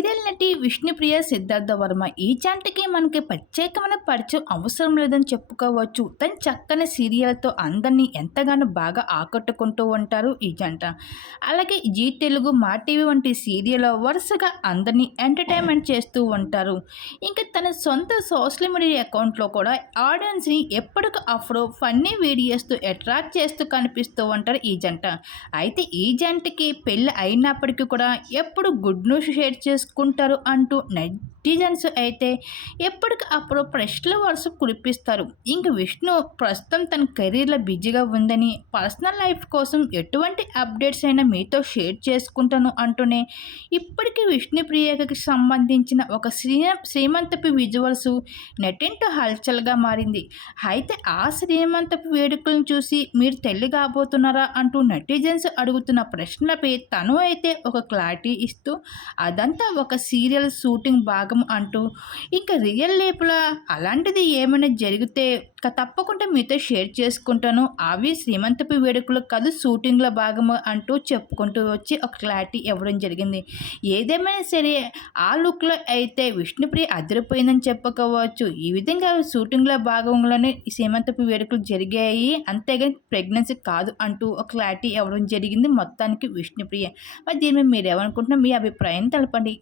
Serial నటి విష్ణుప్రియ సిద్ధార్థ వర్మ ఈ జంటకి మనకి ప్రత్యేకమైన పరిచయం అవసరం లేదని చెప్పుకోవచ్చు. తన చక్కని సీరియల్తో అందరినీ ఎంతగానో బాగా ఆకట్టుకుంటూ ఉంటారు ఈ జంట. అలాగే జీ తెలుగు మా టీవీ వంటి సీరియల్ వరుసగా అందరినీ ఎంటర్టైన్మెంట్ చేస్తూ ఉంటారు. ఇంకా తన సొంత సోషల్ మీడియా అకౌంట్లో కూడా ఆడియన్స్ని ఎప్పటికప్పుడు అప్పుడు ఫన్నీ వీడియోస్తో అట్రాక్ట్ చేస్తూ కనిపిస్తూ ఉంటారు ఈ జంట. అయితే ఈ జంటకి పెళ్ళి అయినప్పటికీ కూడా ఎప్పుడు గుడ్ న్యూస్ షేర్ చేసుకుంటారు అంటూ నెట్ నెటిజన్స్ అయితే ఎప్పటికి అప్పుడు ప్రశ్నల వరుస కురిపిస్తారు. ఇంక విష్ణు ప్రస్తుతం తన కెరీర్లో బిజీగా ఉందని పర్సనల్ లైఫ్ కోసం ఎటువంటి అప్డేట్స్ అయినా మీతో షేర్ చేసుకుంటాను అంటూనే ఇప్పటికీ విష్ణు ప్రియకి సంబంధించిన ఒక శ్రీ శ్రీమంతపు విజువల్స్ నెటింటు హల్చల్గా మారింది. అయితే ఆ శ్రీమంతపు వేడుకలను చూసి మీరు తెల్లి కాబోతున్నారా అంటూ నెటిజన్స్ అడుగుతున్న ప్రశ్నలపై తను అయితే ఒక క్లారిటీ ఇస్తూ అదంతా ఒక సీరియల్ షూటింగ్ బాగా భాగం అంటూ ఇంకా రియల్ లైఫ్లో అలాంటిది ఏమైనా జరిగితే తప్పకుండా మీతో షేర్ చేసుకుంటాను. అవి శ్రీమంతపు వేడుకలు కాదు షూటింగ్లో భాగము అంటూ చెప్పుకుంటూ వచ్చి ఒక క్లారిటీ ఇవ్వడం జరిగింది. ఏదేమైనా సరే ఆ లుక్లో అయితే విష్ణుప్రియ అదిరిపోయిందని చెప్పుకోవచ్చు. ఈ విధంగా షూటింగ్లో భాగంలోనే శ్రీమంతపు సీమంతపు వేడుకలు జరిగాయి. అంతేగాని ప్రెగ్నెన్సీ కాదు అంటూ ఒక క్లారిటీ ఇవ్వడం జరిగింది మొత్తానికి విష్ణుప్రియ. మరి దీని మీద మీరు ఏమనుకుంటున్నా మీ అభిప్రాయం తెలపండి.